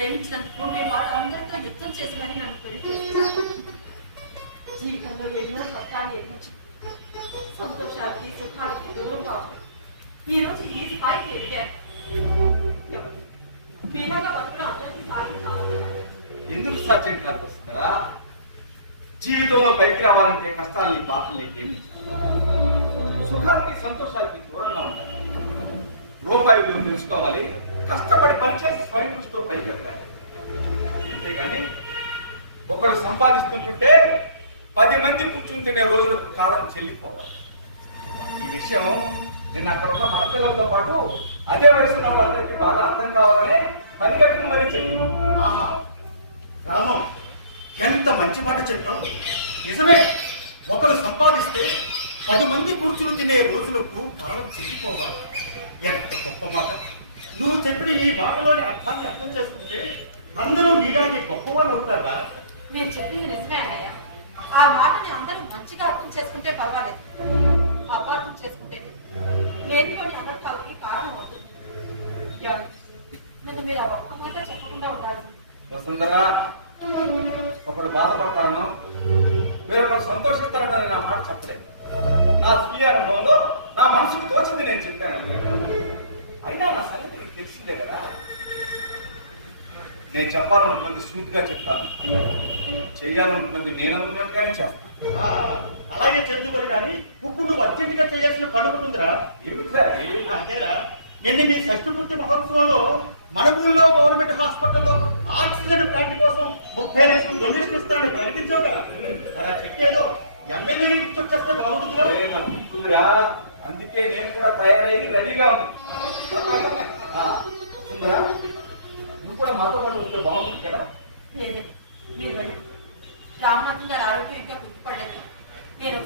ప్రేమించిన ఉండే వాడు అందరితో యుద్ధం చేసినని నన్ను పెళ్లి చేస్తాను. జీవితంలో ఎన్నో కష్టాలు ఎదిరించి సంతోషానికి సుఖాలకి దూరం కావాలి. ఈ రోజు ఈ స్థాయికి ఎదిగారు. భీమంగా బతుకులు అందరికీ సాయం కావాలి. ఎందుకు సాధ్యం కల్పిస్తారా? జీవితంలో పైకి రావాలంటే కష్టాలని బాధల్ని సుఖానికి సంతోషానికి దూరంగా ఉండాలి. రూపాయి విలువ తెలుసుకోవాలి. కష్టపడి పనిచేసి స్వయం కృషితో పైకి ఎదగాలి. అంతేగాని ఒకరు సంపాదిస్తుంటుంటే 10 మంది కూర్చుని తినే రోజులకు కాలం చెల్లిపోవాలి. ఈ విషయం నిన్న అక్కడ ఉన్న మహిళలతో పాటు అదే వయసున్న వాళ్ళందరికీ బాగా అర్థం కావాలని పనిగట్టును మరి చెప్పాను. ఎంత మంచి మాట చెప్పావు. నిజమే, ఒకరు సంపాదిస్తే 10 మంది కూర్చుని తినే రోజులకు కాలం చెల్లిపోవాలి. ఎంత గొప్ప మాట. నువ్వు చెప్పిన ఈ మాటలోని అర్థాన్ని అర్థం చేసుకుంటే అందరూ నీలాంటి గొప్పవాళ్ళు అవుతారా? మీరు చెప్పింది నిజమే అన్నయ్య. ఆ మాటని అందరూ మంచిగా అర్థం చేసుకుంటే పర్వాలేదు, అపార్థం చేసుకుంటే లేనిపోయిన అనర్థాలకి కారణం అవుతుంది. నిన్న మీరు ఆ ఒక్క మాట చెప్పకుండా ఉండాలి. వసుంధరా, ఒకడు బాధపడతాను, వేరొకరు సంతోషిస్తానని నా మాట చెప్పలేదు. నా స్వీయ అనుభవంలో నా మనసుకు తోచింది నేను చెప్పాను. అయినా నా సంగతి తెలిసిందే కదా. నేను చెప్పాలనుకున్నది సూటిగా చెప్తాను, చేయాలనుకున్నది నేను అనుకున్నట్టుగానే చేస్తాను. అలాగే చెప్తున్నారు కానీ ఇప్పుడు నువ్వు అత్యంతగా చేయాల్సిన కడుగుతుందిరా. అదేరా, నిన్న మీ షష్ఠపూర్తి మహోత్సవంలో మన ఊళ్ళో గవర్నమెంట్ హాస్పిటల్లో ఆక్సిజన్ ప్లాంట్ కోసం 30 లక్షలు డొనేషన్ ఇస్తానని ప్రకటించావు కదా. అలా చెప్పేదో ఎమ్మెల్యే గుర్తొచ్చేస్తే బాగుంటుందా? అందుకే నేను కూడా తయారయ్యి రెడీగా ఉంది. నువ్వు కూడా మాతో పాటు ఉంటే బాగుంటుంది కదా. లేదండి, మీరు వెళ్ళండి. రామనాథ్ గారు ఆరోగ్యం ఇంకా గుర్తుపడలేదు. నేను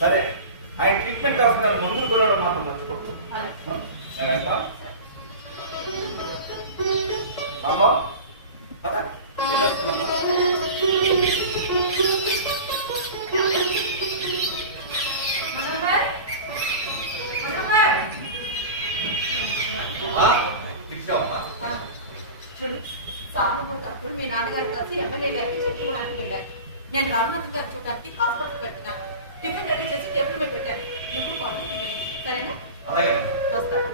సరే, ఆయన ట్రీట్మెంట్ కావాల్సిన మందులు కూడా మాత్రం మర్చిపోతుంది. సరే బాబా మీ నాన్నగారు కలిసి ఎమ్మెల్యే గారికి చెప్పడానికి వెళ్ళారు. నేను రామనాథ్ గారు చూడడానికి హాస్పిటల్ పెట్టినాను. టికెట్ రెడీ చేసి టేబుల్ మీద పెట్టాను. సరేనా? అలాగే వస్తాను.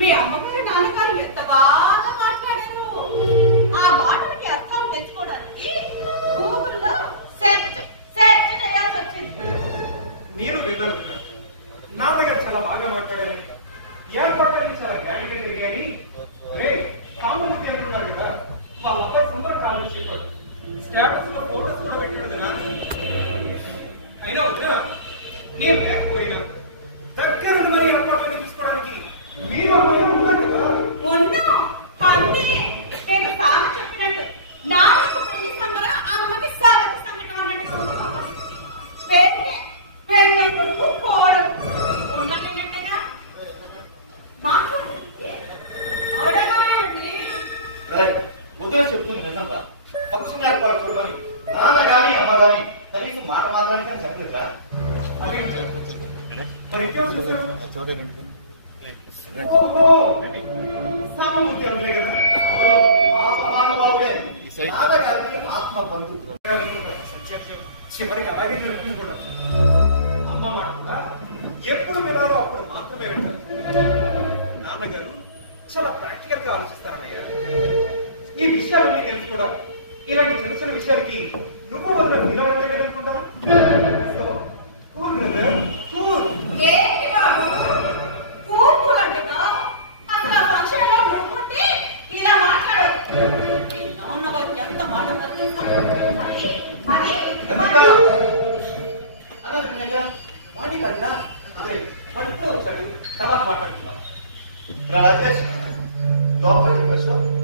మీ అమ్మగారు నాన్నగారు ఎంత బాగా మాట్లాడారు. కష్టం.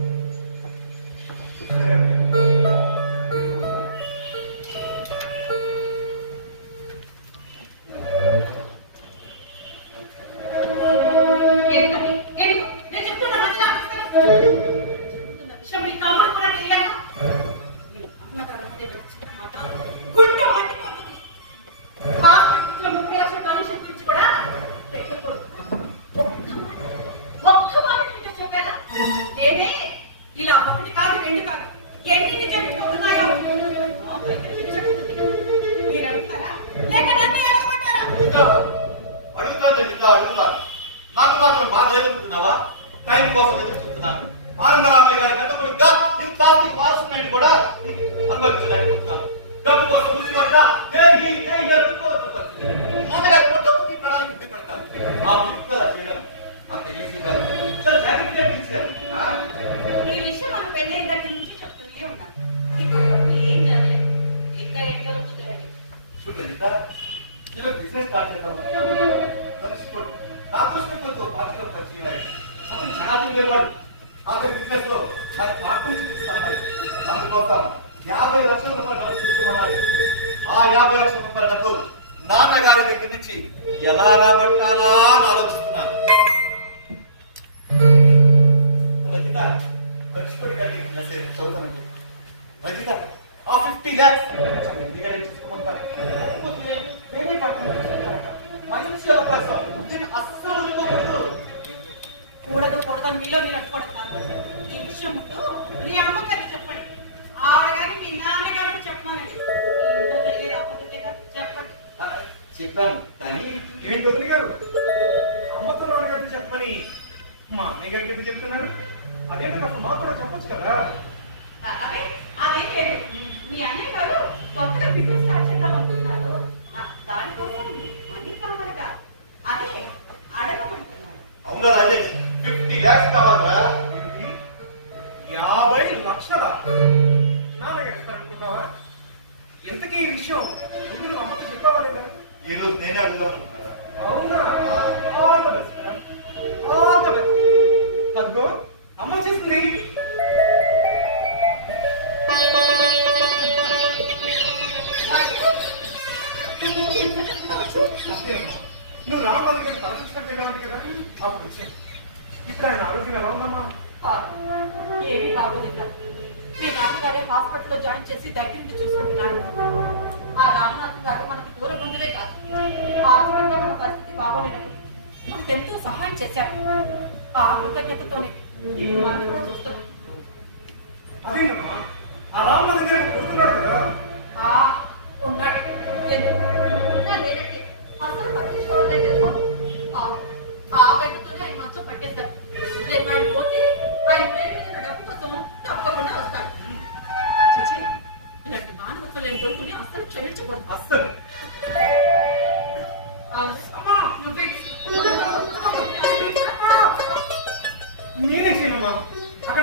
అక్కడ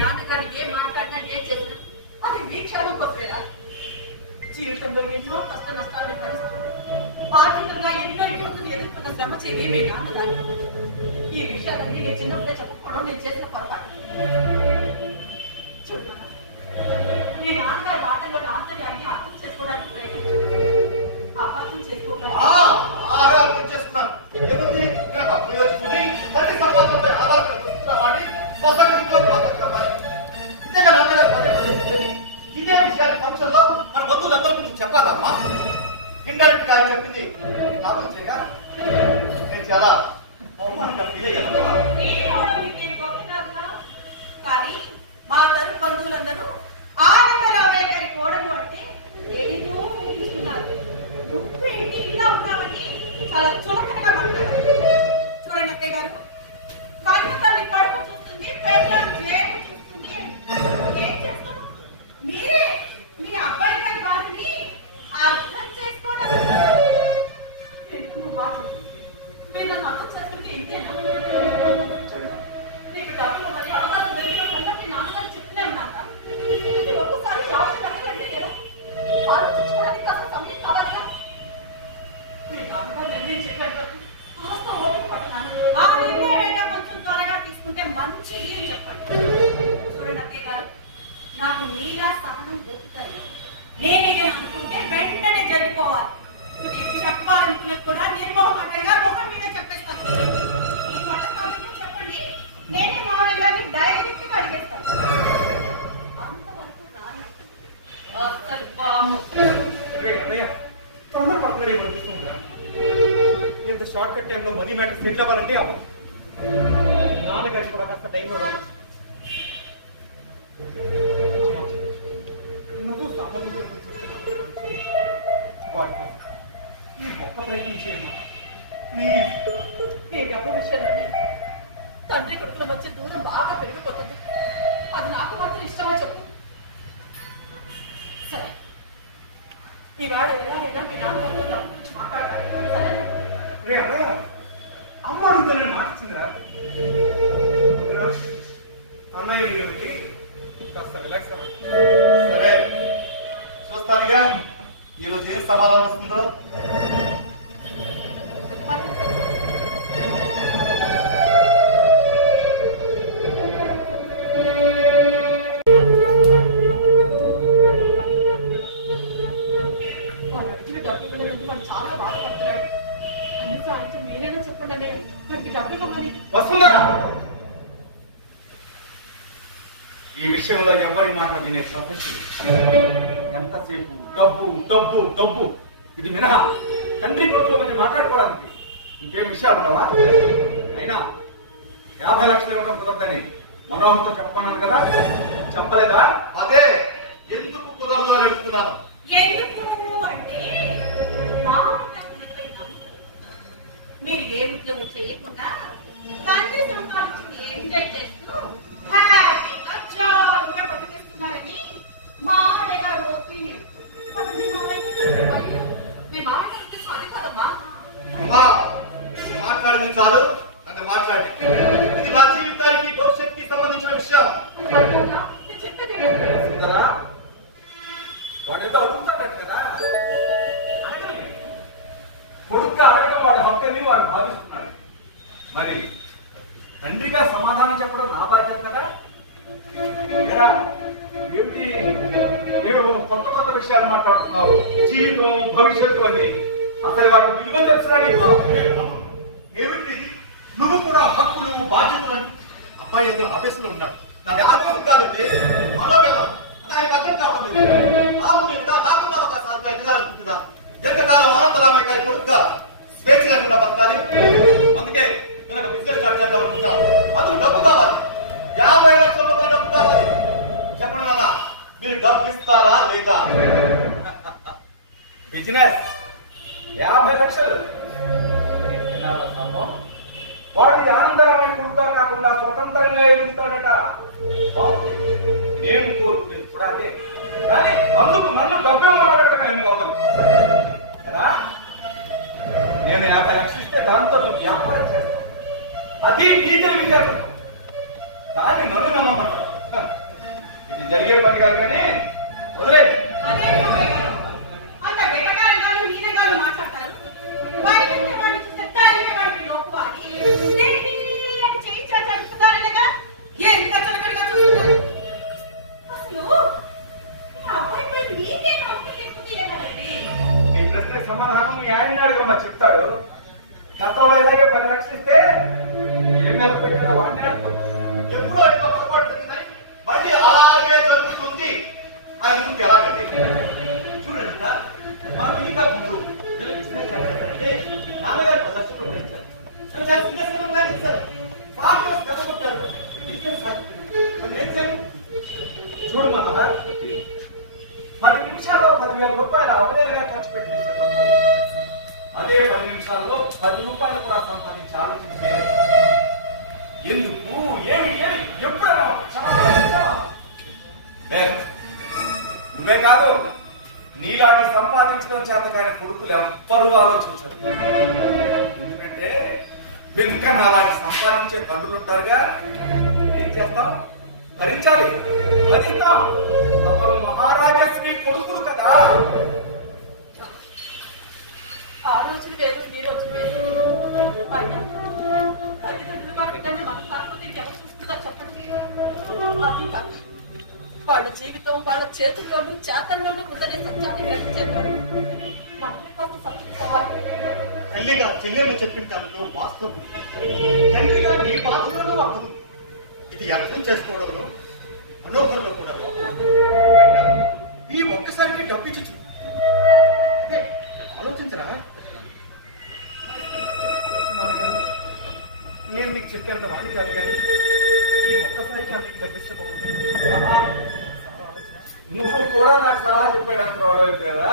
నాన్నగారు ఏం మాట్లాడినా ఏం చేసినా అది మీ క్షేమం కోసమేనా? జీవితంలో ఎన్నో కష్ట నష్టాలు బాధ్యతగా ఎన్నో ఇబ్బందులు ఎదుర్కొన్న శ్రమజీవి మీ నాన్నగారు. ఈ విషయాలన్నీ నేను చిన్నప్పుడే చెప్పకపోవడం నేను చేసిన పొరపాటు. చూడమ్మా, మీ నాన్నగారి మాటలో నాన్నగారిని అర్థం చేసుకోవడానికి ప్రయత్నించాను. అర్థం చేసుకోవడానికి ఇదే విషయాలు ఫంక్షన్లో మన బంధువులందరి గురించి చెప్పాలమ్మా. ఇండైరెక్ట్ గా చెప్పింది నాకు చేయగా నేను చాలా అవమానంగా ఫీల్ అయ్యాను. కానీ మా తరపు బంధువులందరూ ఆనందరామయ్య గారి కోడలు అంటే ఏదో ఊహించుకున్నారు. ఇలా ఉన్నామని చాలా చులకనగా మాట్లాడారు. చూడండి అత్తయ్య గారు, కన్ను తల్లి కడుపు చూస్తుంది, పెళ్ళాం ప్రేమ చూస్తుంది. ఏం చేస్తాము? మీరే మీ అబ్బాయి గారి వారిని అర్థం చేసుకోవడం. మీరు నన్ను అర్థం చేసుకుంటే ఇంతేనా? నీకు డబ్బులు మరి అవకాశం దొరికినప్పుడు మీ నాన్నగారు చెప్తూనే ఉన్నారా? ఒక్కసారి రావచ్చు దగ్గర కదా ఆలోచించుకోవడానికి కాస్త సమయం కావాలిగా. మీ నాన్నగారు నిర్ణయం చెప్పారు, కాస్త ఓపిక పడుతున్నాను. ఆ నిర్ణయం కొంచెం త్వరగా తీసుకుంటే మంచిది అని చెప్పండి. చూడండి అత్తయ్య గారు, నాకు మీలా సహనం దొరుకుతాయి. నేనే అనుకుంటే వెంటనే జరుపుకోవాలి. నేను చెప్పాలనుకున్నది కూడా నిర్మోహంగా మొహం మీద చెప్పేస్తాను. ఈ మాట కావాలంటే చెప్పండి, నేనే మామయ్య గారిని డైరెక్ట్ గా అడిగేస్తాను. అంతవరకు రాను. అసలు బాబు తొందరపడుతున్నారు ఏమనిపిస్తుందా? ఇంత షార్ట్ కట్ టైంలో మనీ మ్యాటర్ సెటిల్ అవ్వాలంటే అవ్వ నాన్నగారి కూడా కాస్త టైం తండ్రి కొడుకుల మధ్య దూరం బాగా పెరిగిపోతుంది. అది నాకు మాత్రం ఇష్టమా చెప్పు? సరే, ఈవేళ ఎలాగైనా మీ నాన్నగారితో గురించి మాట్లాడతాను. సరే రే అన్నయ్య, అమ్మ అడుగుతానని మాట ఇచ్చిందిరా. అన్నయ్య వీళ్ళకి కాస్త రిలాక్స్ అవ్వండి. సరే చూస్తానుగా ఈరోజు ఏం సమాధానం వస్తుందో. చాలా బాధపడుతున్నాడు. అందుకే ఆయనతో మీరైనా చెప్పండి, మనకి డబ్బులు కమ్మని. వస్తుందా? ఈ విషయంలో ఎవరి మాట వినే సమస్య ఎంతసేపు డబ్బు డబ్బు డబ్బు ఇది మినహా తండ్రి కొడుకుల మధ్య మాట్లాడుకోవడానికి ఇంకేం విషయాలు ఉన్నావా? అయినా 50 లక్షలు ఇవ్వడం కుదరదని మనోహర్తో చెప్పమన్నాను కదా, చెప్పలేదా? అదే ఎందుకు కుదరదో అడుగుతున్నాను. ఎందుకు అంటే మీరు ఏ ఉద్యోగం చేయకుండా తండ్రి సంపాదించి ఎంజాయ్ చేస్తూ హ్యాపీగా జాలీగా బతికిస్తున్నారని మా మామయ్య గారు ఒపీనియన్. మీ మామయ్య గారు ఉద్దేశం అది కాదమ్మా. మాట్లాడింది చాలు, అంటే మాట్లాడి ఇది నా జీవితానికి భవిష్యత్తుకి సంబంధించిన విషయం. చెప్పేది సుందరా, వాడేదో అడుగుతాడట కదా, అడగాలి. కొడుకు అడగడం వాడి హక్కుని వాడు భావిస్తున్నాడు. మరి తండ్రిగా సమాధానం చెప్పడం నా బాధ్యత కదా. ఏమిటి మీరు కొత్త కొత్త విషయాలు మాట్లాడుతున్నావు? జీవితం భవిష్యత్తు అని అసలు వాటి విలువ తెలిసినా ఏమిటి నువ్వు కూడా హక్కులు బాధ్యతలు అబ్బాయి ఏదో అభ్యసనం ఉన్నాడు. దాని ఆలోచన కాదండి, మనోవేదం. ఆయనకు అర్థం కావట్లేదు. ఎంతకాలం ఆనందరామయ్య గారి కొడుక స్వేచ్ఛ లేకుండా బతకాలి. అందుకే నేను బిజినెస్ స్టార్ట్ చేద్దాం అనుకున్నా. అందుకు డబ్బు కావాలి. 50 లక్షల రూపాయలు డబ్బు కావాలి. చెప్పండి నాన్న, మీరు డబ్బు ఇస్తారా లేదా? బిజినెస్ 50 లక్షలు భరిస్తాం. తమరు మహారాజశ్రీ కొడుకులు కదా. ఆ రోజు వేరు, ఈ రోజు వేరు. తల్లిదండ్రులుగా బిడ్డల్ని మన సానుభూతికి ఎవరు చూస్తుందా చెప్పండి. అది కాదు, వాళ్ళ జీవితం వాళ్ళ చేతుల్లోనూ చేతల్లోనూ ఉందనే సత్యాన్ని గ్రహించేవారు. మనకి కోసం సంతోషించుకోవాలి. తల్లిగా చెల్లెమ్మ చెప్పింటాను వాస్తవం. తండ్రిగా నీ బాధలను అర్థం ఇది అర్థం చేసుకోవడంలో మనోహరంలో కూడా ఈ ఒక్కసారికి డబ్బిచ్చు ఆలోచించరా. నేను మీకు చెప్పేంత వాడి కాదు కానీ ఈ ఒక్కసారికి అందుకు తగ్గించకపోతుంది. నువ్వు కూడా నాకు సలహా చెప్పాడు ప్రభావితం కదా.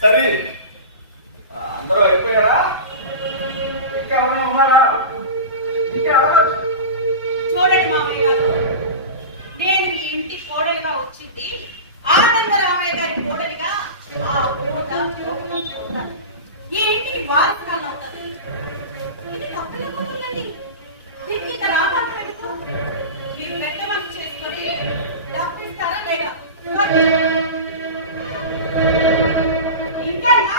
సరే, అందరూ అయిపోయారా? ఇంకా ఎవరైనా ఉన్నారా? ఇంకా అడగచ్చు. చూడండి మామయ్య గారు, నేను ఈ ఇంటి కోడలిగా వచ్చింది ఆనందరామయ్య గారి కోడలిగా ఉన్నాను. ఈ ఇంటికి వారసురాలు అవుతుంది. ఇది తప్పలేకపోతుందండి. దీనికి ఇంత రామాయణం ఎందుకు? మీరు పెద్ద మనసు చేసుకొని డబ్బిస్తారా లేదా? ఇంకా నా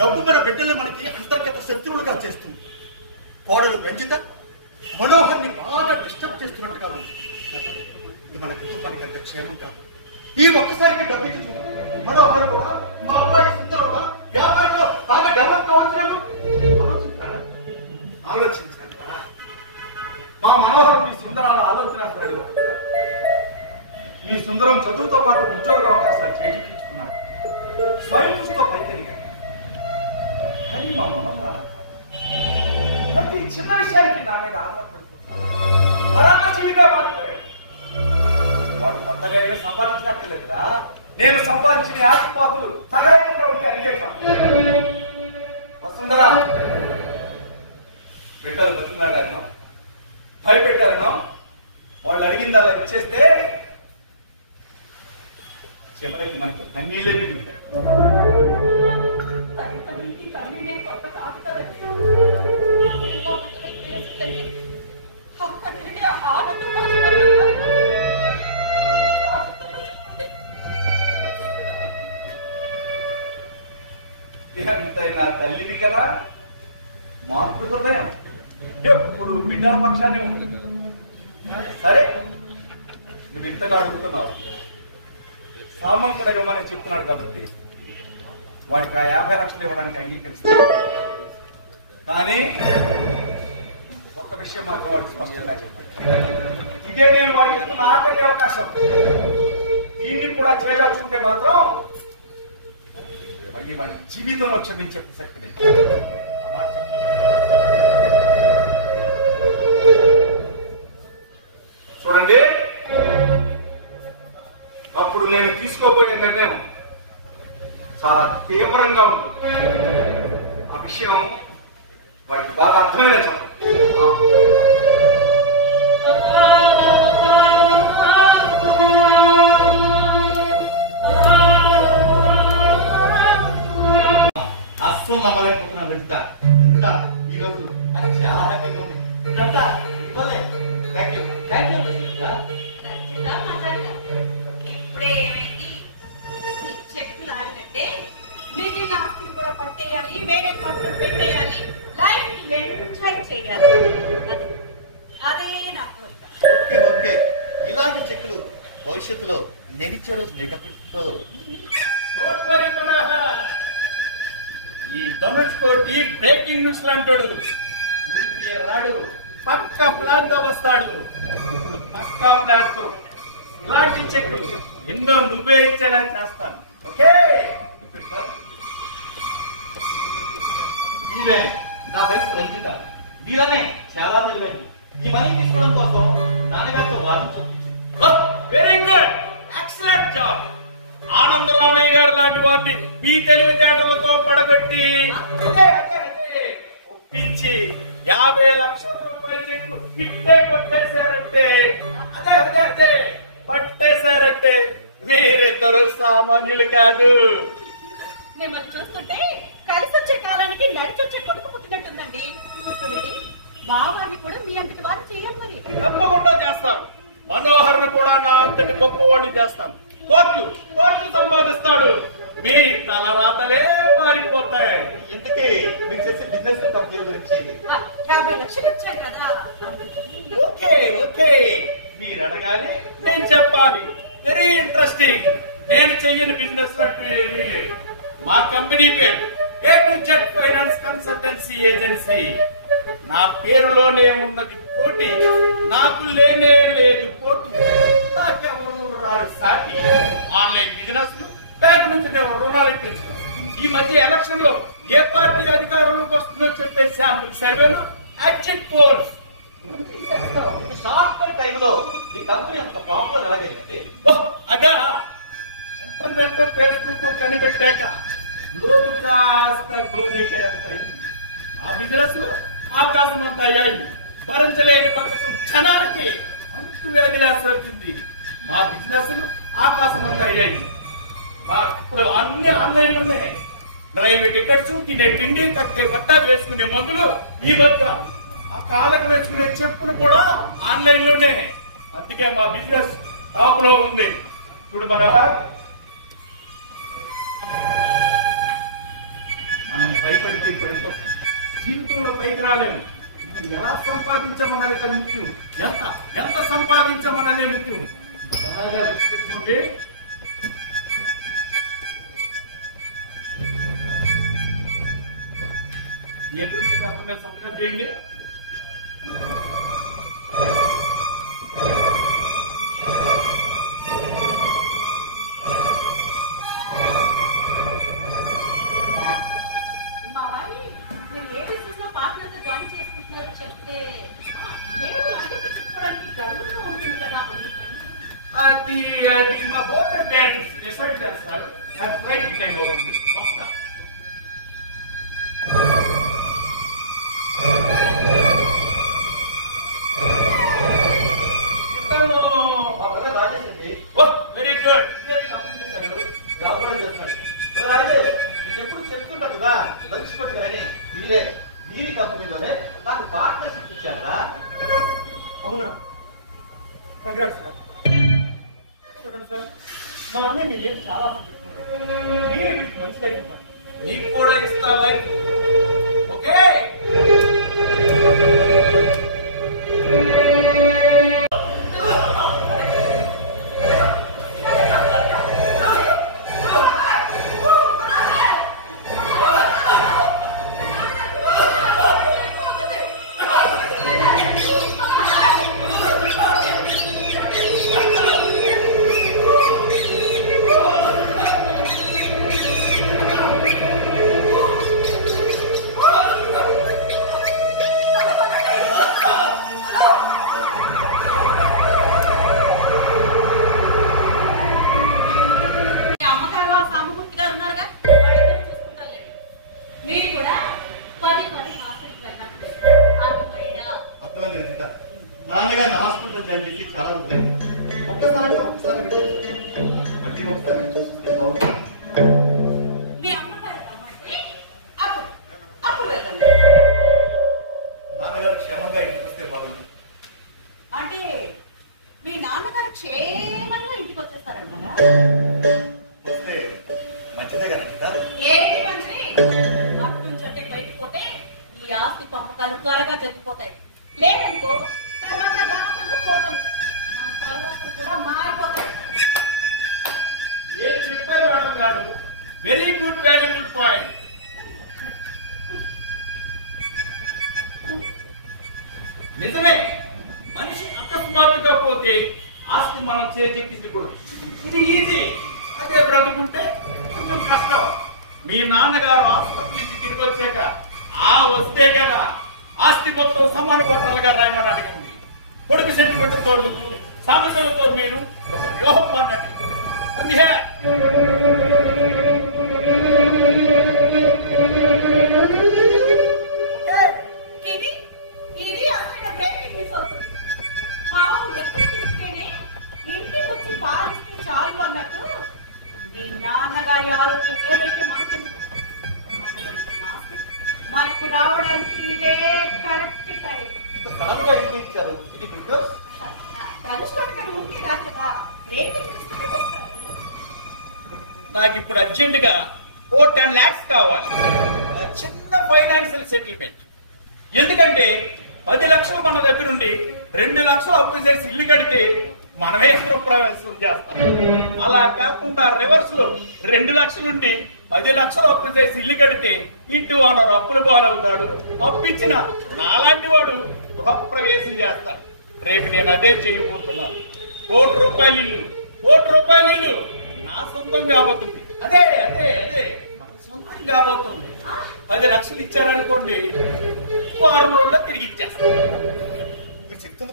డబ్బు మన బిడ్డలు మనకి అంతర్గత శత్రువులుగా చేస్తుంది. కోడలు రంజిత మనోహర్ని బాగా డిస్టర్బ్ చేస్తున్నట్టుగా ఉంది. ఇది మన కుటుంబానికి అంత క్షేమం కాదు. ఈ ఒక్కసారిగా డబ్బిచ్చు మనోహర్ కూడా మా అమ్మాయి సుందరంగా వ్యాపారంలో బాగా డెవలప్ కావచ్చునేమో. ఆలోచించండి. మా మనోహర్ మీ సుందరాల ఆలోచన ప్రజలు. మీ సుందరం చదువుతో పాటు ఉద్యోగ అవకాశాలు చేయించుకున్నాడు. స్వయం చూస్తూ పైకెరిగాడు. కానీ మా మనోహర్ ప్రతి చిన్న విషయానికి నా మీద ఆధారపడుతుంది. పరామజీవిగా మారిపోయాడు. వాడు కొత్తగా ఏదో సంపాదించినట్లేదు కదా. నేను సంపాదించిన ఆత్మపాతులు తరగకుండా ఉంటే అంతే కాదు. వసుంధరా, బిడ్డలు బతుకున్నాడన్నా, భయపెట్టారన్నా, వాళ్ళు అడిగింది అలా ఇచ్చేస్తే చెప్పలేదు మనకు అన్నీళ్ళే తల్లిదండ్రులకి కన్నీరే కొత్త కాదు కదండి. ఆ కన్నీరే ఆనందం. ఎంతైనా తల్లివి కదా, మార్పుడు హృదయం ఎప్పుడు బిడ్డల పక్షాన్ని ఉంటుంది. సరే, నువ్వు ఇంతగా అడుగుతున్నావు. సామంతుడు ఇవ్వమని చెప్తున్నాడు కాబట్టి వాడికి ఆ 50 లక్షలు ఇవ్వడానికి అంగీకరిస్తాను. కానీ ఒక విషయం మాత్రం వాడికి స్పష్టంగా చెప్పాడు. ఇదే నేను వాడికి ఇస్తున్న ఆఖరి అవకాశం. దీన్ని కూడా చేయాల్సుకుంటే మాత్రం వాడి జీవితంలో క్షమించే చూడండి. అప్పుడు నేను తీసుకోబోయే నిర్ణయం చాలా తీవ్రంగా ఉంటుంది. ఆ విషయం వాటికి బాగా అర్థమైనా చెప్పండి. అస్సలు నమ్మలేకపోతున్నాను రంజిత. ఎంత ఈ రోజు నాకు చాలా హ్యాపీగా ఉంది. ఇదంతా ఇవ్వలే. Thank you. థ్యాంక్ యూ రంజిత. ఇప్పుడే ఏమైంది? చెక్ లాగినట్టే మిగిలిన ఆస్తిని కూడా పట్టేయాలి, వేరే పట్టులు పెట్టేయాలి, లైఫ్ ఎంజాయ్ చేయాలి. అదే నా కోరిక. ఓకే ఓకే, ఇలాంటి చెట్లు భవిష్యత్తులో నిలిచడం నిలబెడుతూ ఈ ధనుష్ కోటి బ్రేకింగ్ న్యూస్ లాంటాడు. రాడు, పక్కా ప్లాన్ తో వస్తాడు. పక్కా ప్లాన్ తో ఇలాంటి చెట్లు ఎన్నో నువ్వే ఇచ్చేలా చేస్తాను. ఓకే, ఇవే నా వైపు రంజిత. వీళ్ళనే చాలా మంది ఈ మనీ తీసుకోవడం కోసం నాన్నగారితో వాదన చూపించింది. Very good, excellent job. Anandaramayya గారు లాంటి వారిని మీ తెలివితేటలతో ఎస్ఐ. నా పేరులోనే ఉన్నది పోటీ, నాకు లేనే లేదు పోటీ. నాకెవరు రారు సాటి. ఆన్లైన్ బిజినెస్, బ్యాంక్ నుంచి నేను రుణాలు ఇప్పించను. ఈ మధ్య ఎలక్షన్ లో ఏ పార్టీ అధికారంలోకి వస్తుందో చెప్పే శాంపుల్ సర్వేలు, ఎగ్జిట్ పోల్స్. షార్ట్ టైంలో మీ కంపెనీ అంత బాగుంటుంది ఎలాగైతే అదా ఫేస్బుక్ కనిపెట్టాక ఆ బిజినెస్ ఆకాశమంతా అయ్యాయి. భరించలేని పక్షం క్షణానికి అంతు వెలిగిలేస్తుంది. ఆ బిజినెస్ ఆకాశమంతా అయ్యాయి. అన్ని ఆన్లైన్ ఉన్నాయి. రైల్వే టికెట్స్, తినే తిండి, కట్టే బట్ట, వేసుకునే మందులు, ఈ మధ్య ఆ కాళ్ళకు వేసుకునే చెప్పులు కూడా ఆన్లైన్ లోనే. అందుకే మా బిజినెస్ టాప్ లో ఉంది. ఇప్పుడు మనం భయపడితే పెడతాం, జీవితంలో పైకి రాలేము. ఎలా సంపాదించమన్నది ముఖ్యం, ఎంత సంపాదించమన్నదే ముఖ్యం. బాగా గుర్తుపెట్టుకుంటే ఎదురు కాకుండా సంతకం చేయండి. మా బోత్ పేరెంట్స్ డిసైడ్ చేస్తారు. ఫ్లైట్ టైం అవుతుంది, వస్తా. రాజేశండి వెరీ గుడ్. జాబ్ కూడా చేస్తున్నాడు. రాజేష్ ఎప్పుడు చెప్తుంటారు కదా లంచ్ పెట్టారని, వీరే వీరి కంపెనీలోనే నాకు పార్ట్నర్షిప్ ఇచ్చారా? అవునా? చాలా నీకు కూడా ఇస్తాను లైఫ్. ఓకే, నిజమే. మనిషి అకస్మాత్తుగా పోతే ఆస్తి మనం చేతికి దిగదు. ఇది ఈజీ. అదే బ్రతుకుంటే కొంచెం కష్టం. మీ నాన్నగారు ఆస్తి తిరిగి వచ్చాక ఆ వస్తే కదా ఆస్తి మొత్తం సమాన పట్టాలుగా రాయమని అడిగింది. కొడుకు సెంటిమెంట్ తోడు సామర్థ్యంతో మీరు లోహపాటి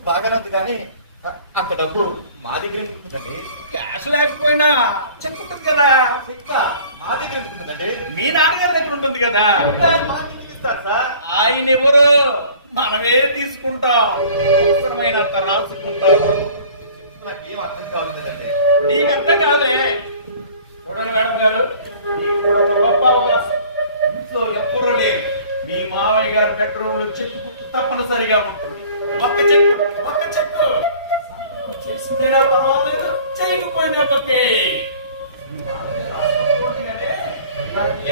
బాగానే ఉంది కానీ అంత డబ్బు మా దగ్గర ఉంటుందండి. క్యాష్ లేకపోయినా చెక్ ఉంటుంది కదా. మా దగ్గర ఉంటుందండి. మీ నాన్నగారి దగ్గర ఉంటుంది కదా. మా ఇంటికి ఇస్తారు సార్. ఆయన ఎవరు? మనమే తీసుకుంటాం, అవసరమైనంత రాసుకుంటాం. నాకేం అర్థం కాదు కదండి. నీకు అర్థం కాదే. చూడండి మేడం గారు, నీకు కూడా ఒక గొప్ప అవకాశం. ఇంట్లో ఎప్పుడూ లేదు. మీ మావయ్య గారి బెడ్రూమ్ లో చెక్కు తప్పనిసరిగా ఉంటుంది. ఒక్క చెక్కు చేసిందేనా పర్వాలేదు, చేయకపోయినా ఓకే.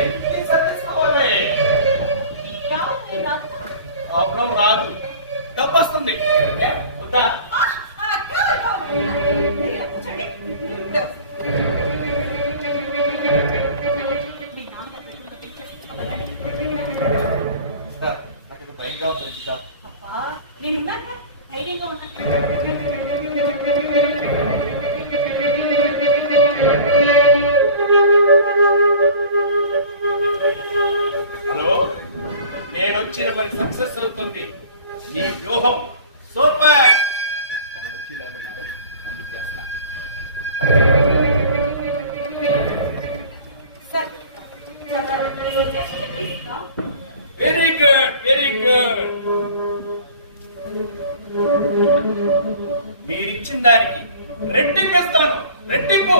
ఎంత సర్దిస్తావాలి? ప్రాబ్లం రాదు, డబ్బు వస్తుంది. వద్దా? సార్ నాకు భయంగా ఉంది సార్. హలో, నేను వచ్చిన పని సక్సెస్ అవుతుంది. ఈ వ్యూహం super. Very good, very good. మీరు ఇచ్చిన దానికి రెట్టింపు ఇస్తాను, రెట్టింపు.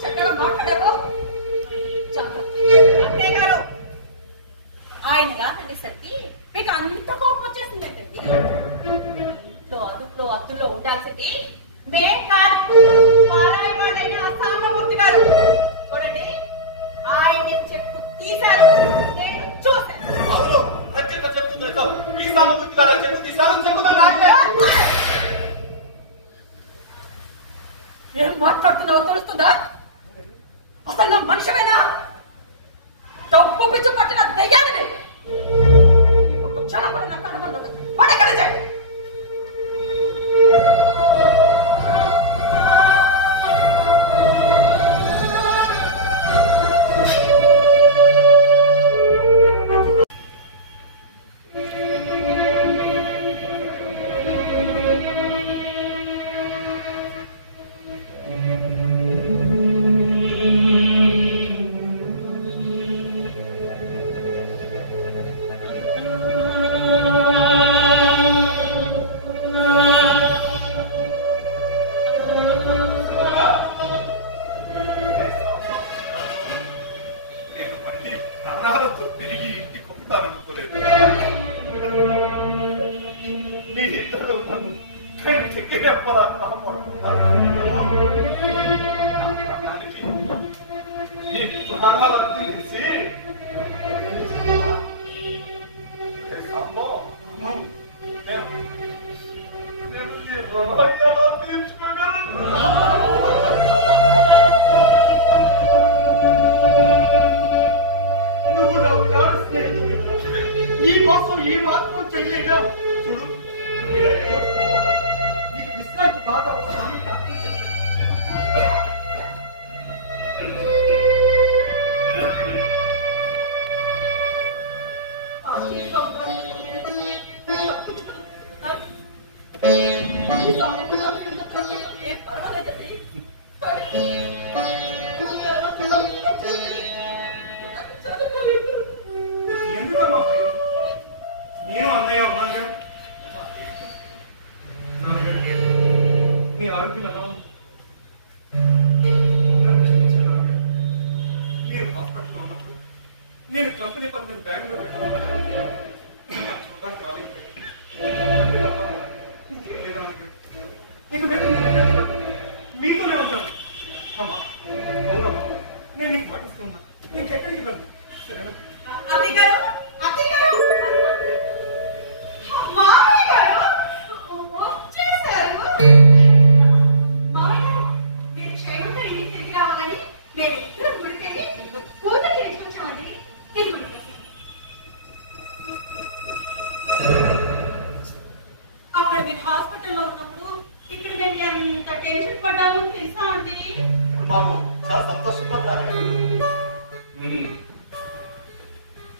చెడ్డగా మాట్లాడేవో అత్తయ్య గారు. ఆయనగా నటిసరికి మీకు అంత కోపం వచ్చేసింది ఏంటండి? అదుపులో అద్దులో ఉండాల్సింది మేం కాదు, వారాయి వాళ్ళైన సామమూర్తి గారు. చూడండి, ఆయన చెప్పు తీశారు, నేను చూశాను. ఏం మాట్లాడుతున్నావో తెలుస్తుందా? అసలు నా మనిషివేనా? తప్పు పిచ్చు పట్టిన దయ్యాన్ని క్షణపడిన కడవన్నాడు పడగలిచే.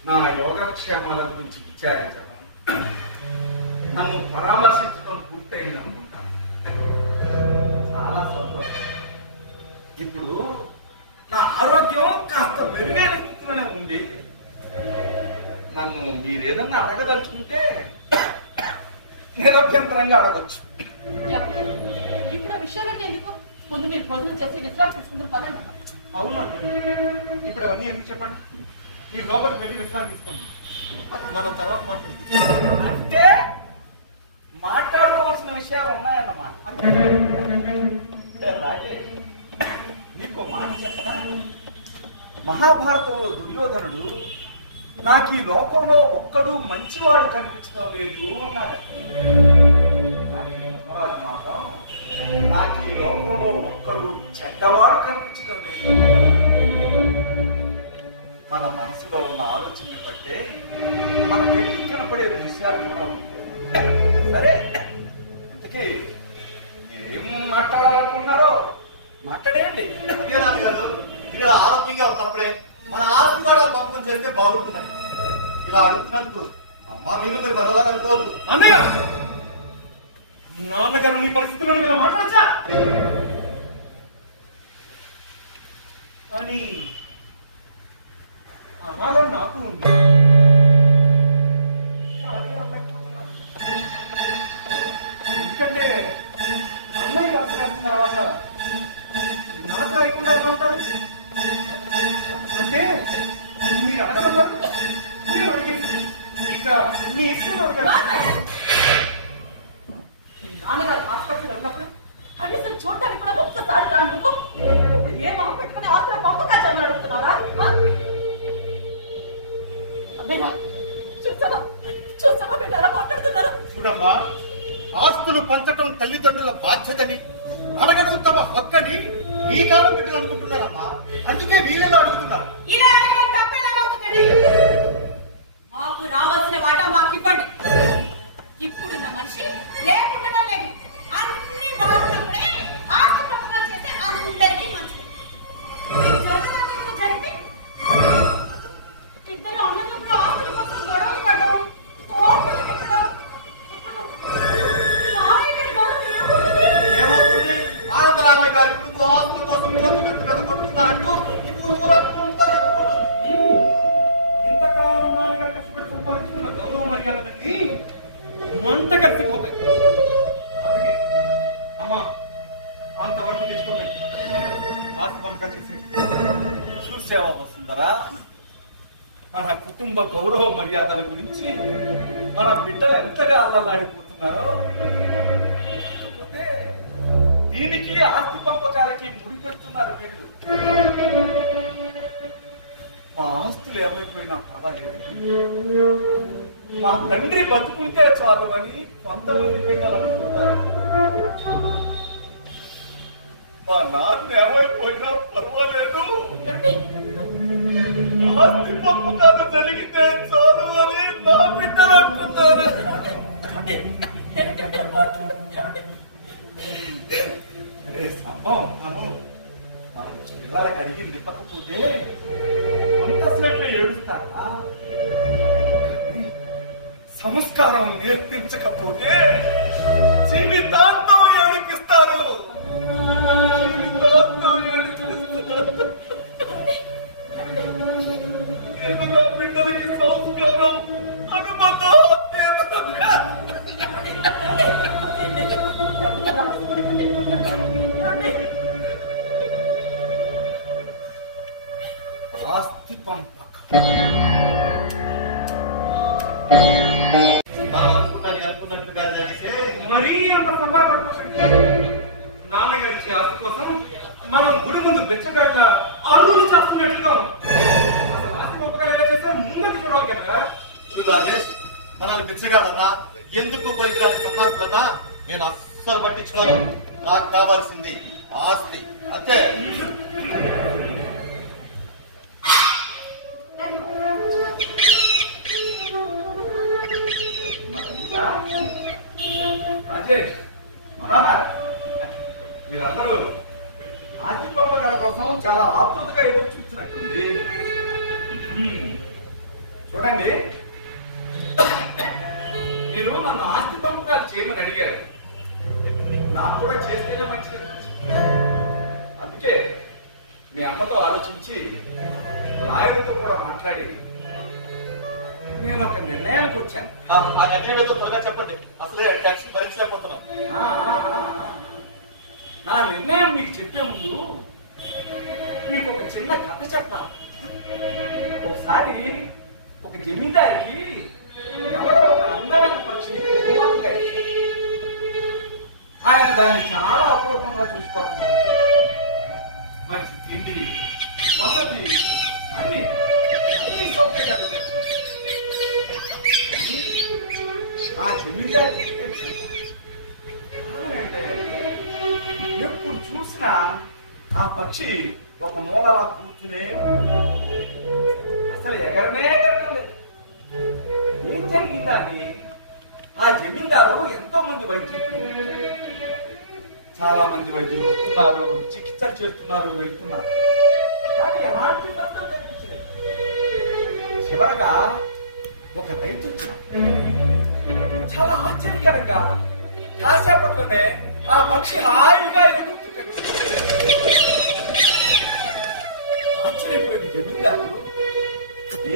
నా యోగక్షేమాల గురించి విచారించడం, నన్ను పరామర్శించడం పూర్తయింది అనుకుంటాను. చాలా సంతోషం. ఇప్పుడు నా ఆరోగ్యం కాస్త మెరుగైన స్థితిలోనే ఉంది. నన్ను మీరేదన్నా అడగదలుచుకుంటే నిరభ్యంతరంగా అడగొచ్చు. ఇప్పుడు విషయాలు ముందు మీరు భోజనం చేసి విశ్రాంతి తీసుకున్న పదండి. అవును, ఇప్పుడు అన్నీ ఎందుకు చెప్పండి. ఈ లోపలికి వెళ్ళి విశ్రాంతి తీసుకోండి. మనం తర్వాత అంటే మాట్లాడుకోవాల్సిన విషయాలు ఉన్నాయన్నమాట. నీకు మాట చెప్పనా? మహాభారతంలో దుర్యోధనుడు నాకు ఈ లోకంలో ఒక్కడు మంచివాడు కనిపించడం లేదు అన్నాడు. నాకు ఈ లోకంలో ఒక్కడు చెడ్డవాడు కనిపించడం లేదు. మన మనసులో ఉన్న ఆలోచన బట్టే మన ఇంటికి కనపడే దృశ్యాలు కూడా ఉంటాయి. సరే, అందుకే ఏం మాట్లాడాలనుకున్నారో మాట్లాడేయండి. కాదు, ఇక్కడ ఆరోగ్యంగా ఉన్నప్పుడే మన ఆస్తి కూడా పంపకం చేస్తే బాగుంటుందని ఇలా అడుగుతున్నందుకు అమ్మా మీరు మీరు బదలాలనుకోదు. అన్నయ్య, నాన్నగారు నీ పరిస్థితుల్లో మీరు మాట్లాడచ్చా? కానీ అమ్మాలో నాకు ఎందుకంటే అన్నయ్య తర్వాత నమస్కారం పెట్టాలనుకుంటున్నారమ్మా. అందుకే వీళ్ళలో అడుగుతున్నారు. ఇలా అడగడం తప్పేలాగా అవుతుంది. మాకు రావాల్సిన వాటా మాకు ఇవ్వండి. ఇప్పుడు నచ్చి లేకుండా లేదు. అన్ని బాగున్నప్పుడే ఆస్తి పంపకాలు చేస్తే అందరికీ మంచిది. జరగడానికి జరిపి ఇద్దరు అన్నదమ్ములు ఆస్తుల కోసం గొడవ పడడం, కోర్టులు పెట్టడం. ఏమవుతుంది? ఆంధ్రారామయ్య గారి కుటుంబ ఆస్తుల కోసం పెద్ద కొట్టుకున్నారంటూ ఇప్పుడు ఊరంతా చెప్పుకుంటుంది. ఇంతకాలం నాలుగు కష్టపడి సంపాదించుకున్న గౌరవం మర్యాదలకి అంత కలిసిపోతాయి. అమ్మా అంతవరకు తెచ్చుకోండి. ఆత్మహత్య చేసి చూసేవా వస్తుందరా? మన కుటుంబ గౌరవ మర్యాదల గురించి మన బిడ్డలు ఎంతగా అల్లలాడిపోతున్నారో. దీనికి ఆస్తి పంపకాలకి ముడి పెడుతున్నారు వీళ్ళు. మా ఆస్తులు ఏమైపోయినా పర్వాలేదు, మా తండ్రి బతుకుంటే చాలు అని కొంతమంది పిల్లలు అనుకుంటారు. మా నాన్న ఏమైపోయినా పర్వాలేదు, ఆస్తి పంపకాలు జరిగితే చాలు అని నా బిడ్డలు అంటున్నారు. పిల్లలకి అడిగింది ఇవ్వకపోతే కొంతసేపే ఏడుస్తారా? సంస్కారం నేర్పించకపోతే జీవితాంతం ఏడిపిస్తారు. జీవితాంతం ఏడిపిస్తారు. బిడ్డలకి సంస్కారం అనుబంధం అత్యవసరంగా. ఆస్తి పంపకం మనం అనుకున్నట్టుగా జరిగితే మరీ అంత సంబరపడిపోతుంది. నాన్నగారి ఇచ్చే ఆస్తి కోసం మనం గుడి ముందు బెచ్చగడ్డ అరువులు చేస్తున్నట్లుగా అసలు ఆస్తి పంపకాలు ఎలా చేస్తారో ముందని చూడాలి కదా. రాజేష్, మనల్ని పిచ్చగాడదా, ఎందుకు పనికిరాని సన్నాసులదా నేను అస్సలు పట్టించుకోను. నాకు కావాల్సింది ఆస్తి అంతే. రాజేష్, మీరందరూ ఆస్తి పంపకాల కోసం చాలా ఆతృతగా ఎదురు చూస్తున్నట్టుంది. చూడండి, మీరు నన్ను ఆస్తి పంపకాలు చేయమని అడిగారు. నాకు కూడా చేస్తేనే మంచిది. అందుకే మీ అమ్మతో ఆలోచించి లాయర్తో కూడా మాట్లాడి నేను ఒక నిర్ణయానికి వచ్చాను. ఆ నిర్ణయం ఏదో త్వరగా చెప్పండి. అసలే టెన్షన్ భరించలేకపోతున్నాం. నా నిర్ణయం మీకు చెప్పే ముందు మీకు ఒక చిన్న కథ చెప్తాను. ఒకసారి ఒక జమీందారికి ఎవరో ఒక అందమైన మనిషి కుమారుడు కలిగాడు. ఆయన దాన్ని చాలా అపూర్వంగా చూసుకోవాలి. మంచి తిండి, వసతి అన్ని సౌకర్యాలు. ఆ జమీందారికి ఎప్పుడు చూసినా ఆ పక్షి ఒక మూలలా కూర్చునే అసలు ఎగరనే ఎగరడం లేదు. ఏం జరిగిందని ఆ జమీందారు ఎంతో మంది వైద్యులు, చాలా మంది వైద్యులు వస్తున్నారు, చికిత్సలు చేస్తున్నారు, వెళ్తున్నారు. కానీ ఎలాంటి ఫలితం కనిపించలేదు. చివరగా ఒక వైద్యుడు చాలా ఆశ్చర్యకరంగా కాసేపట్లోనే ఆ పక్షి హాయిగా ఆశ్చర్యపోయింది. జమీందారు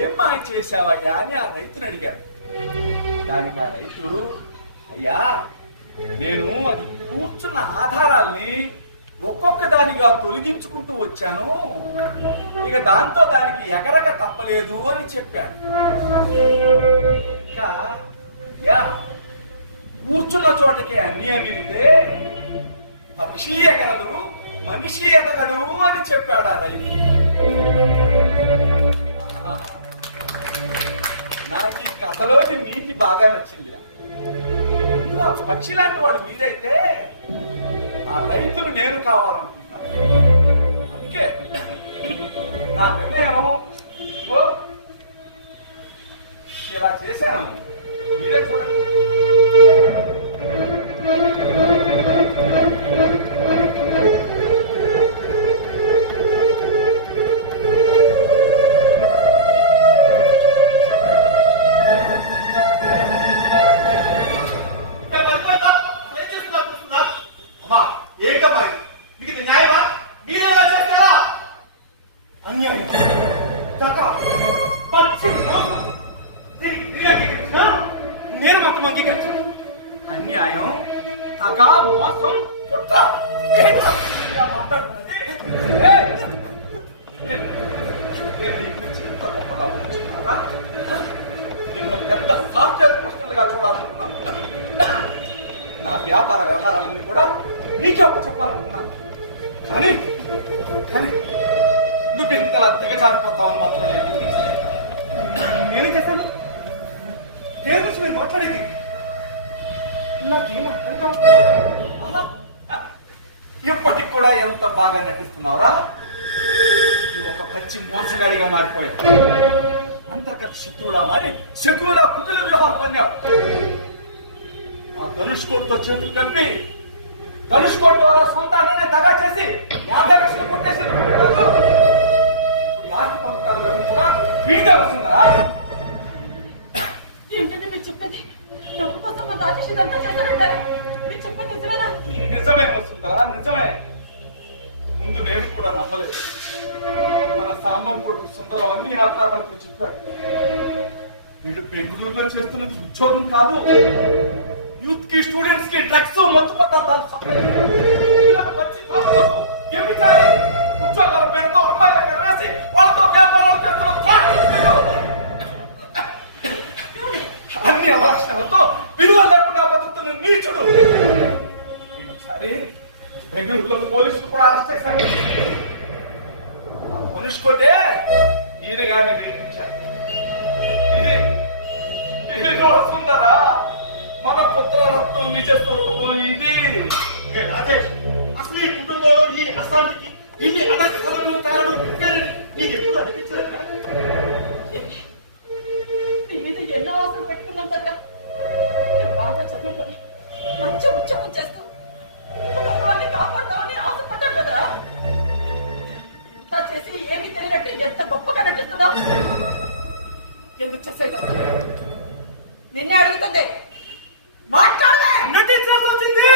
ఏం మాయ చేశావయ్యా అని ఆ రైతుని అడిగారు. దానికి ఆ రైతులు, అయ్యా నేను కూర్చున్న ఆధారాల్ని ఒక్కొక్క దానిగా తొలగించుకుంటూ వచ్చాను, ఇక దాంతో దానికి ఎగరగా తప్పలేదు అని చెప్పాడు. కూర్చున్న చోటకి అన్ని అమిరితే పక్షి ఎగరదు, మనిషి ఎగరదు అని చెప్పాడు ఆ రైతు. నాకు ఈ కథలోని నీతి బాగా నచ్చింది. పక్షి లాంటి వాడు మీరైతే ఆ రైతులు నేను కావాలనుకుంటున్నాను. నా నిర్ణయం ఇలా చేశాను. మీరే చూడండి. ఇప్పటికి కూడా ఎంత బాగా నటిస్తున్నావురా? ఒక మంచి మోసగాడిగా మారిపోయావు. అంతర్గత మారి శకువుల పుత్రుల వివాహం అన్నావు. ఆ ధనుష్కోటితో చేతులు కలిపి ధనుష్కోటి ద్వారా సొంతాన్ని దగా చేసి 50 లక్షలు కొట్టేశారు. నిజమే వస్తుందా? నిజమే. ముందు నేను కూడా నమ్మలేదు. మన సామం కొడుకు సుందరం అన్ని ఆధారాలకు చెప్పాడు. వీళ్ళు బెంగళూరులో చేస్తున్నది ఉద్యోగం కాదు, యూత్ కి స్టూడెంట్స్ కి డ్రగ్స్ మందు పదార్థాలు సప్లై. ఉద్యోగాల పేరుతో అమ్మాయిలు వేసి వాళ్ళతో వ్యాపారాలు చేస్తున్నారు. అన్ని అవకాశాలతో విలువ లేకుండా బతుకుతున్న నీచుడు. సరే, బెంగళూరులో పోలీసులు కూడా అరెస్ట్ చేశారు. పోలీసుకుంటే ఈయన గారిని వేధించారు. ఇది వస్తుందా? మన పుత్రరత్నం నిజస్వరూపం ఇది. రాజేష్, అసలు ఈ కుటుంబంలో ఈ అశాంతికి ఇన్ని అనర్థాలను కారణం నీకు ఎప్పుడు అనిపించలేదు? నీ మీద ఎన్నో ఆశలు పెట్టుకున్నాం కదా. బాగా చదువుకొని మంచి ఉద్యోగం చేస్తూ కుటుంబాన్ని కాపాడుతామని ఆశపడ్డాడు కదరా. నా చేసి ఏమీ తెలియనట్టు ఎంత గొప్పగా నటిస్తున్నావు. ఎందుకు చేసావు? నిన్నే అడుగుతుంది. మాట్లాడే. నటించాల్సి వచ్చింది.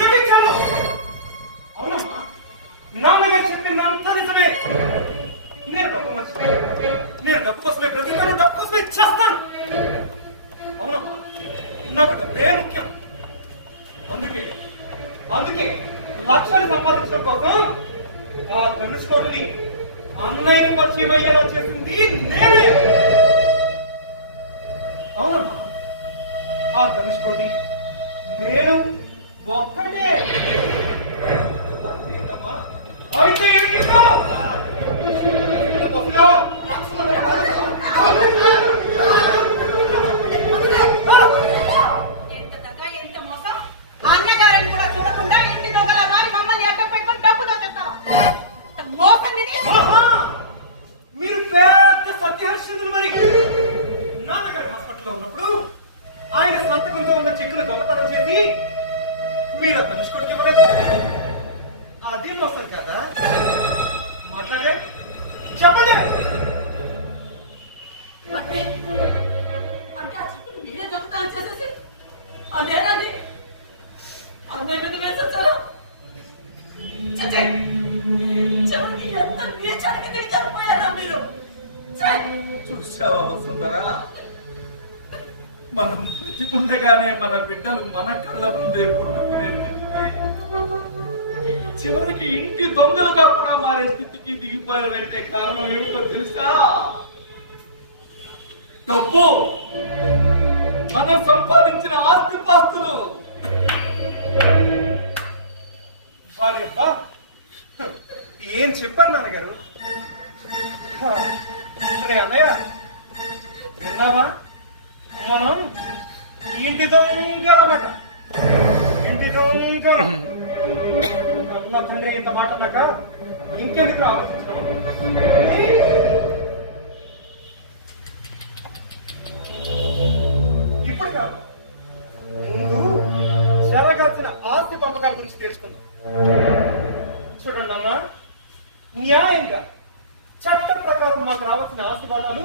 నటించాను. అవునా? నాన్నగారు చెప్పిందంతా నిజమే. నేను డబ్బు కోసమే బ్రతుకుతాను, డబ్బు కోసమే చేస్తాను. అవునా? నాకు డబ్బే ముఖ్యం. అందుకే లక్షలు సంపాదించడం కోసం ఆ ధనుష్కోడిని అన్నయ్యకు పరిచయం అయ్యేలా చేసింది నేనే. అవునా? ఆ ధనుష్కోడి నేను ఒక్కడే. అయితే ఎంత దగా, ఎంత మోసం. అన్నగారిని కూడా చూడకుండా ఇంటి దొంగల వారి మమ్మల్ని అడ్డం పెట్టుకొని డబ్బు దొంగతాం. మోసం ఇది. మీరు పెద్ద సత్యహర్షిందులు. మరి నాన్నగారు హాస్పిటల్లో ఉన్నప్పుడు ఆయన సంతకంతో ఉన్న చెక్కులు దొంగతనం చేసి మీరు ధనుష్కోడికి ఇవ్వలేదు. అది మోసం కదా? మాట్లాడే చెప్పండి. అంటే మీరే దొంగతనం చేసేసి అదేనాది అదే మీద వేసొచ్చారా? చివరికి ఎంత నీచానికి దిగజారిపోయారా మీరు? చూసావా సుందరా? మనం బ్రతికుండగానే మన బిడ్డలు మన కళ్ళ ముందే పుట్టుకునేది. చివరికి ఇంటి దొంగలుగా కూడా మారే స్థితికి దిగిపోయారంటే కారణం ఏమిటో తెలుసా? డబ్బు. మనం సంపాదించిన ఆస్తిపాస్తులు. ఏం చెప్పారు నాన్నగారు? రే అన్నయ్య, విన్నావా? మనం ఇంటి దొంగలమాట. ఇంటి దొంగలం. ఉన్న తండ్రి ఇంత మాటలాక ఇంకెందుకు ఆలోచించడం? ఇప్పుడు కాదు, ముందు జరగాల్సిన ఆస్తి పంపకాల గురించి తెలుసుకుందాం. చూడండి అన్న, న్యాయంగా చట్టం ప్రకారం మాకు రావాల్సిన ఆస్తి వాటాలు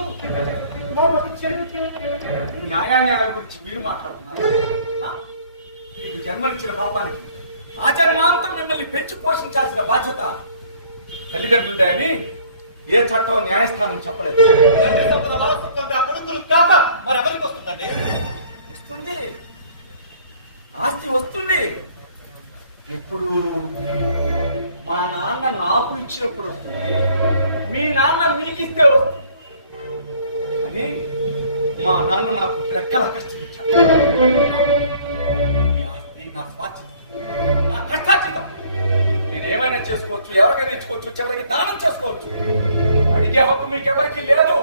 న్యాయాన్యాయాల గురించి మీరు మాట్లాడుతున్నారు. మీకు జన్మనిచ్చిన పాపానికి ఆ జన్మాంతం మిమ్మల్ని పెంచి పోషించాల్సిన బాధ్యత తల్లిదండ్రులని ఏ చట్టం న్యాయస్థానం చెప్పలేదు. కొడుకులు కాక మరి ఎవరికి వస్తుందండి? వస్తుంది, ఆస్తి వస్తుంది. ఇప్పుడు మా నాన్న నాకు ఇచ్చినప్పుడు మీ నాన్న మీకు ఇస్తే అని మా నాన్న నాకు రెక్కల కష్టించాడు. నా స్వాచ్ఛత, నా కష్టార్జితం. నేనేమైనా చేసుకోవచ్చు, ఎవరికైనా ఇచ్చుకోవచ్చు, చివరికి దానం చేసుకోవచ్చు. అడిగే హక్కు మీకు ఎవరికి లేదు.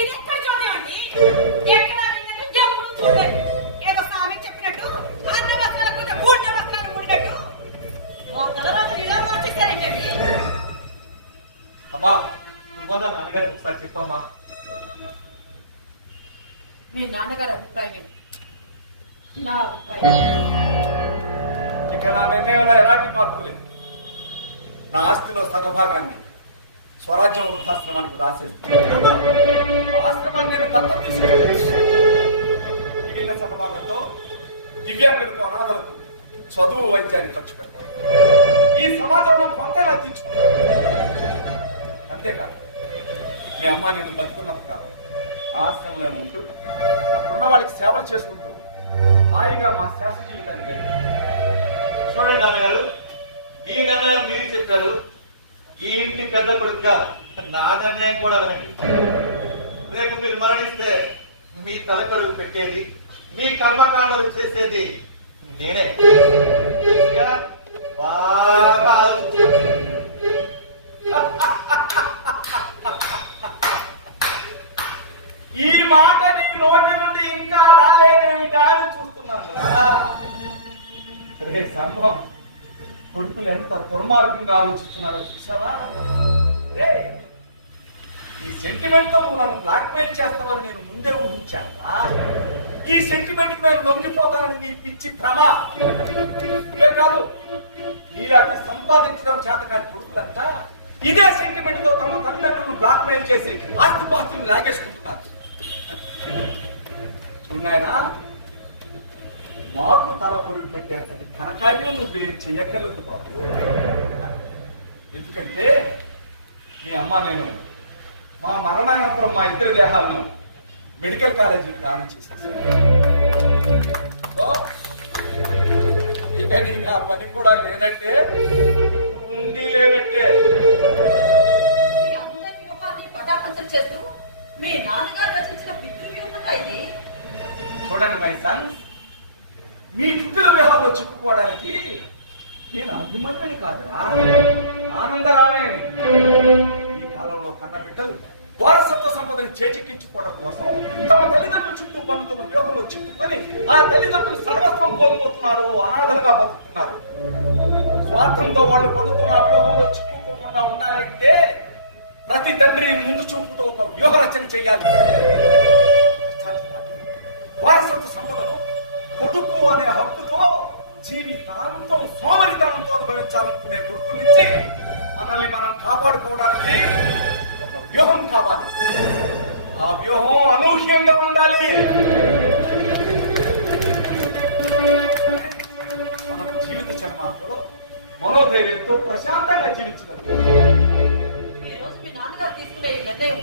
ఇది ఎక్కడ చూడండి, ఎక్కడ ఎప్పుడు చూడండి. ఏదో సామె చెప్పినట్టు అన్న వస్త్రాల కొంత మూడు వస్త్రాలు ఉన్నట్టు ఓ తలరాజు ఇలా వచ్చేసారేంటండి. అమ్మా, అమ్మా నా నాన్నగారికి ఒకసారి చెప్పమ్మా. మీ నాన్నగారు అభిప్రాయం నా అభిప్రాయం. ఇక్కడ నా నిర్ణయంలో ఎలాంటి మార్పు లేదు. నా ఆస్తిలో సగ భాగాన్ని స్వరాజ్యం శాస్త్రానికి రాసేస్తాను. ఆశ్రమాన్ని నేను దత్తత తీసుకుంటాను. మిగిలిన సగ భాగంతో దివ్యాంగులకు, అనాథలకు చదువు, వైద్యాన్ని ఖర్చుకుంటాను. ఈ సమాజంలో కొంత తీసుకుంటాను. అంతేకాదు, మీ అమ్మ నేను బతుకున్నాను కాదు, ఆశ్రమంలో ఉంటూ వాళ్ళకి సేవ చేసుకుంటూ హాయిగా మా శాస్త్ర జీవితాన్ని చూడండి నాన్నగారు, ఈ నిర్ణయం మీరు చెప్పారు. ఈ ఇంటి పెద్ద కొడుక నా నిర్ణయం కూడా వినండి. రేపు మీరు మరణిస్తే మీ తలకరుగు పెట్టేది, మీ కర్మకాండలు చేసేది నేనే. బాగా ఆలోచించండి. ఈ మాట నీ నోటి నుండి ఇంకా రాలేదేమి కానీ చూస్తున్నాను. అదే సంభవం. కొడుకులు ఎంత దుర్మార్గంగా ఆలోచిస్తున్నారో చూసావా? ఈ సెంటిమెంట్ తో నన్ను బ్లాక్మెయిల్ చేస్తామని నేను ముందే ఊహించాను. ఈ సెంటిమెంట్ నేను లొంగిపోతానని నీ పిచ్చి భ్రమ కాదు. ఈ అతి సంపాదించడం చేత కానీ కొడుకులంతా ఇదే సెంటిమెంట్ తో తమ తల్లిదండ్రులను బ్లాక్మెయిల్ చేసి ఆస్తిపాస్తులు లాగేసుకుంటున్నారు. ఉన్నాయనా, మాకు తల పొరుగు పెట్టారు కనకార్యం నువ్వేం చెయ్యగలదు. ఎందుకంటే మీ అమ్మ నేను మా మరణానంతరం మా ఇద్దరు దేహాలను మెడికల్ కాలేజీకి దానం చేసేసాను. నా పని కూడా లేదంటే ఉండి లేదంటే చేస్తూ మీ నాన్నగారు రచించిన పితృవ్యూహంగా ఇది. చూడండి మైసా, మీ చుట్టూల వ్యవహారంలో చిక్కుకోవడానికి నేను అభిమన్యుని కాదు, ఆనందరామే. ఈ కాలంలో కన్న బిడ్డలు వారసత్వ సంపదను చేజిక్కించుకోవడం కోసం తమ తల్లిదండ్రుల చుట్టూ పడుతున్న వ్యవహారంలో చిక్కుకొని ఆ తల్లిదండ్రులు సర్వస్వం కోల్పోతున్నారు, అనాథలుగా బతుకుతున్నారు. స్వార్థంతో వాళ్ళు పడుతున్న వ్యవహారంలో చిక్కుకోకుండా ఉండాలంటే ప్రతి తండ్రి ముందు చూపుతో ఒక వ్యూహ రచన చేయాలి. వారసత్వ సంపదను కొడుకు అనే హక్కుతో జీవితాంతం సోమరితనంతో అనుభవించాలనుకునే కొడుకు నుంచి మనల్ని మనం కాపాడుకోవడానికి ఒక వ్యూహం కావాలి. ఆ వ్యూహం అనూహ్యంగా ఉండాలి. మన జీవిత జన్మాల్లో మనోధైర్యంతో ప్రశాంతంగా జీవించడం. ఈ రోజు మీ నాన్నగారు తీసుకునే నిర్ణయం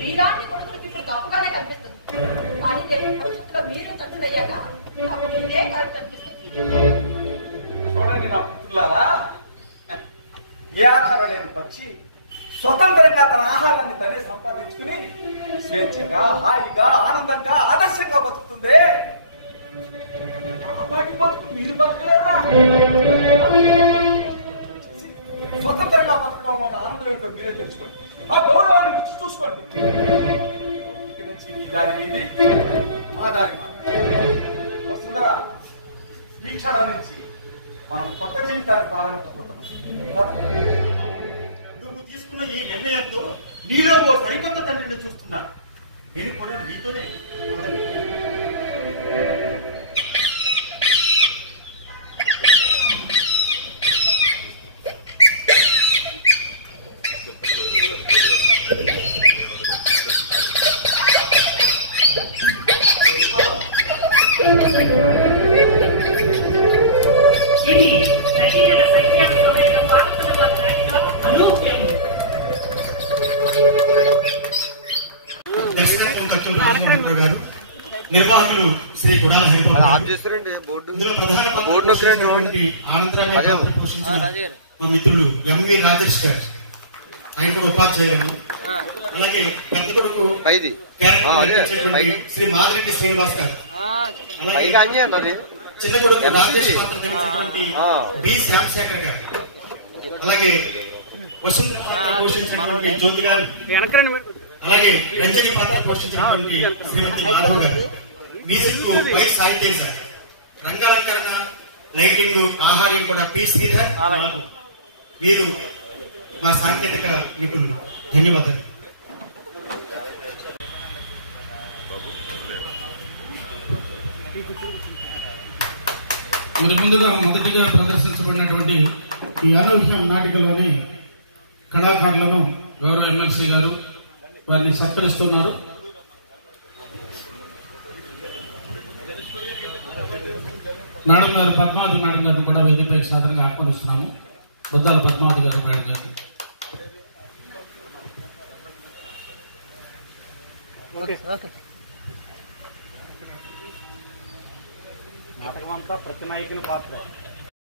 మీలాంటి కొడుకులకి ఇప్పుడు గొప్పగానే కనిపిస్తుంది. కానీ భవిష్యత్తులో మీరు తండ్రులయ్యాక ఇదే కాదు కనిపిస్తుంది. చూడండి నా పుత్రులారా, ఏ ఆధారం లేని పక్షి స్వతంత్రంగా తన ఆహారాన్ని తనే సంపాదించుకుని స్వేచ్ఛగా, హాయిగా, ఆనందంగా, ఆదర్శంగా బతుకుతుంది. వాటి బతుకు మీరు బతుకులేరా? స్వతంత్రంగా బతకడం నువ్వు తీసుకున్న ఈ నిర్ణయంతో నీలో ఓ సరికొత్త తండ్రిని చూస్తున్నా. నేను కూడా నీతోనే నిర్వాహకులు శ్రీ గుడాల మా మిత్రులు ఎంవి రాజేష్ గారు, ఆయన కూడా ఉపాధ్యాయులు. అలాగే పెద్ద కొడుకు శ్రీ మాదిరెడ్డి శ్రీనివాస్ గారు, అలాగే చిన్న కొడుకు రాజేష్ పాత్ర నిర్మించినటువంటి బి శ్యామశేఖర్ గారు, అలాగే వసంత పాత్ర పోషించినటువంటి జ్యోతి గారు, అలాగే రంజని పాత్ర పోషించినటువంటి శ్రీమతి మాధవ్ గారు, మ్యూజిక్ వై సాయి తేజ, రంగాలంకరణ, లైటింగ్, ఆహార్యం కూడా పి శ్రీధర్. మీరు మా సాంకేతిక నిపుణులు. ధన్యవాదాలు. మొదటిగా ప్రదర్శించబడినటువంటి ఈ అనూహ్యం నాటికలోని కళాకారులను గౌరవ ఎమ్మెల్సీ గారు వారిని సత్కరిస్తున్నారు. మేడం గారు, పద్మావతి మేడం గారిని కూడా వేదికపై సాధారణంగా ఆహ్వానిస్తున్నాము. బుద్దాల పద్మావతి గారు, మేడం గారు. నాటకం అంతా ప్రతి నాయకుని పాత్ర.